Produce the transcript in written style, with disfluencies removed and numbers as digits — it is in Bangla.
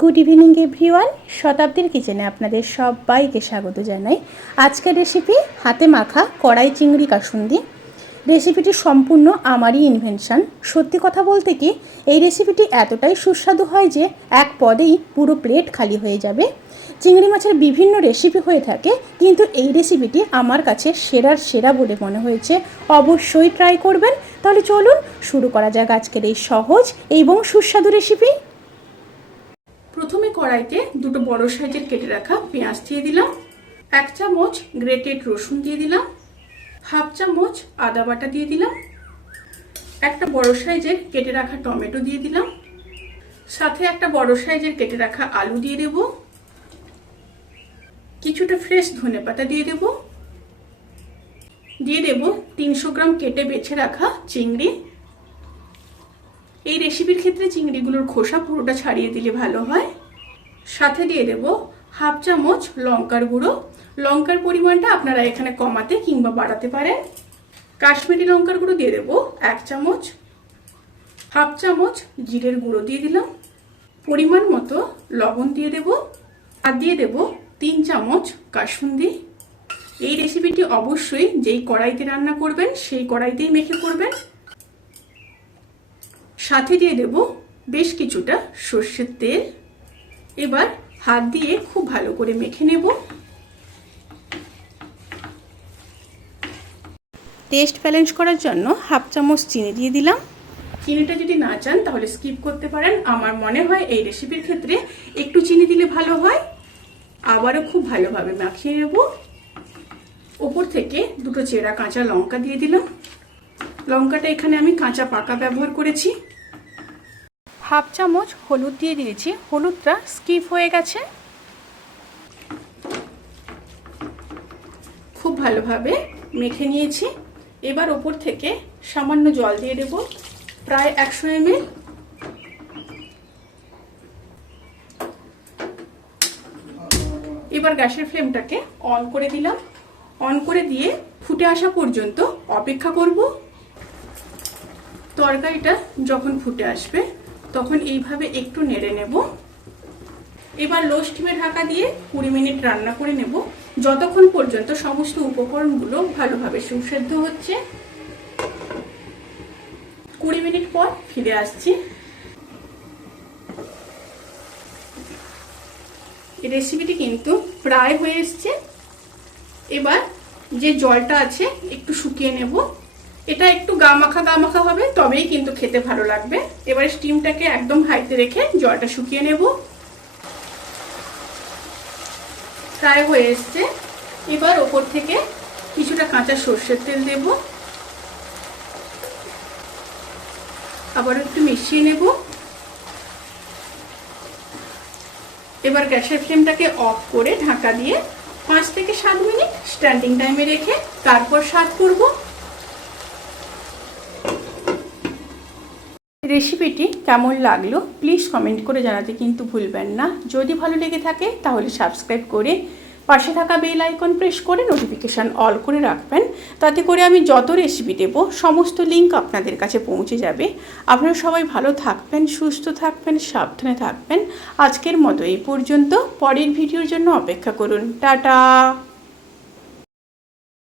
Good evening everyone. শতাব্দীর কিচেনে আপনাদের সবাইকে স্বাগত জানাই। আজকের রেসিপি হাতে মাখা কড়াই চিংড়ি কাসুন্দি। রেসিপিটি সম্পূর্ণ আমারই ইনভেনশন। সত্যি কথা বলতে কি, এই রেসিপিটি এতটাই সুস্বাদু হয় যে এক পদেই পুরো প্লেট খালি হয়ে যাবে। চিংড়ি মাছের বিভিন্ন রেসিপি হয়ে থাকে, কিন্তু এই রেসিপিটি আমার কাছে সেরার সেরা বলে মনে হয়েছে। অবশ্যই ট্রাই করবেন। তাহলে চলুন শুরু করা যাক আজকের এই সহজ এবং সুস্বাদু রেসিপি। প্রথমে কড়াইতে দুটো বড় সাইজের কেটে রাখা পেঁয়াজ দিয়ে দিলাম, 1 চামচ গ্রেটেড রসুন দিয়ে দিলাম, হাফ চামচ আদা বাটা দিয়ে দিলাম, একটা বড় সাইজের কেটে রাখা টমেটো দিয়ে দিলাম, সাথে একটা বড় সাইজের কেটে রাখা আলু দিয়ে দেব, কিছুটা ফ্রেশ ধনেপাতা দিয়ে দেব, 300 গ্রাম কেটে বেছে রাখা চিংড়ি। এই রেসিপির ক্ষেত্রে চিংড়িগুলোর খোসা পুরোটা ছাড়িয়ে দিলে ভালো হয়। সাথে দিয়ে দেব হাফ চামচ লঙ্কার গুঁড়ো। লঙ্কার পরিমাণটা আপনারা এখানে কমাতে কিংবা বাড়াতে পারেন। কাশ্মীরি লঙ্কার গুঁড়ো দিয়ে দেব 1 চামচ, হাফ চামচ জিরের গুঁড়ো দিয়ে দিলাম, পরিমাণ মতো লবণ দিয়ে দেব, আর দিয়ে দেব 3 চামচ কাসুন্দি। এই রেসিপিটি অবশ্যই যেই কড়াইতে রান্না করবেন সেই কড়াইতেই মেখে করবেন। সাথে দিয়ে দেব বেশ কিছুটা সর্ষের তেল। এবার হাত দিয়ে খুব ভালো করে মেখে নেব। টেস্ট ব্যালেন্স করার জন্য হাফ চামচ চিনি দিয়ে দিলাম। চিনিটা যদি না চান তাহলে স্কিপ করতে পারেন। আমার মনে হয় এই রেসিপির ক্ষেত্রে একটু চিনি দিলে ভালো হয়। আবারও খুব ভালোভাবে মাখিয়ে নেব। ওপর থেকে দুটো চেরা কাঁচা লঙ্কা দিয়ে দিলাম। লঙ্কাটা এখানে আমি কাঁচা পাকা ব্যবহার করেছি। হাফ চামচ হলুদ দিয়ে দিয়েছি, হলুদটা স্কিপ হয়ে গেছে। খুব ভালোভাবে মেখে নিয়েছি। এবার ওপর থেকে সামান্য জল দিয়ে দেব, প্রায় 100 ml। এবার গ্যাসের ফ্লেমটাকে অন করে দিলাম। অন করে দিয়ে ফুটে আসা পর্যন্ত অপেক্ষা করব। তরকারিটা যখন ফুটে আসবে তখন এইভাবে একটু নেড়ে নেব। এবার লো স্টিমে ঢাকা দিয়ে 20 মিনিট রান্না করে নেব, যতক্ষণ পর্যন্ত সমস্ত উপকরণগুলো ভালোভাবে সুসেদ্ধ হচ্ছে। 20 মিনিট পর ফিরে আসছি। এই রেসিপিটি কিন্তু প্রায় হয়ে এসছে। এবার যে জলটা আছে একটু শুকিয়ে নেব। এটা একটু গা মাখা হবে, তবেই কিন্তু খেতে ভালো লাগবে। এবারে স্টিমটাকে একদম হাইতে রেখে জলটা শুকিয়ে নেব। প্রায় হয়ে এসছে। এবার ওপর থেকে কিছুটা কাঁচা সর্ষের তেল দেব, আবার একটু মিশিয়ে নেব। এবার গ্যাসের ফ্লেমটাকে অফ করে ঢাকা দিয়ে 5 থেকে 7 মিনিট স্ট্যান্ডিং টাইমে রেখে তারপর সার্ভ করব। রেসিপিটি কেমন লাগলো প্লিজ কমেন্ট করে জানাতে কিন্তু ভুলবেন না। যদি ভালো লেগে থাকে তাহলে সাবস্ক্রাইব করে পাশে থাকা বেল আইকন প্রেস করে নোটিফিকেশান অল করে রাখবেন। তাতে করে আমি যত রেসিপি দেব সমস্ত লিঙ্ক আপনাদের কাছে পৌঁছে যাবে। আপনারা সবাই ভালো থাকবেন, সুস্থ থাকবেন, সাবধানে থাকবেন। আজকের মতো এই পর্যন্ত। পরের ভিডিওর জন্য অপেক্ষা করুন। টাটা।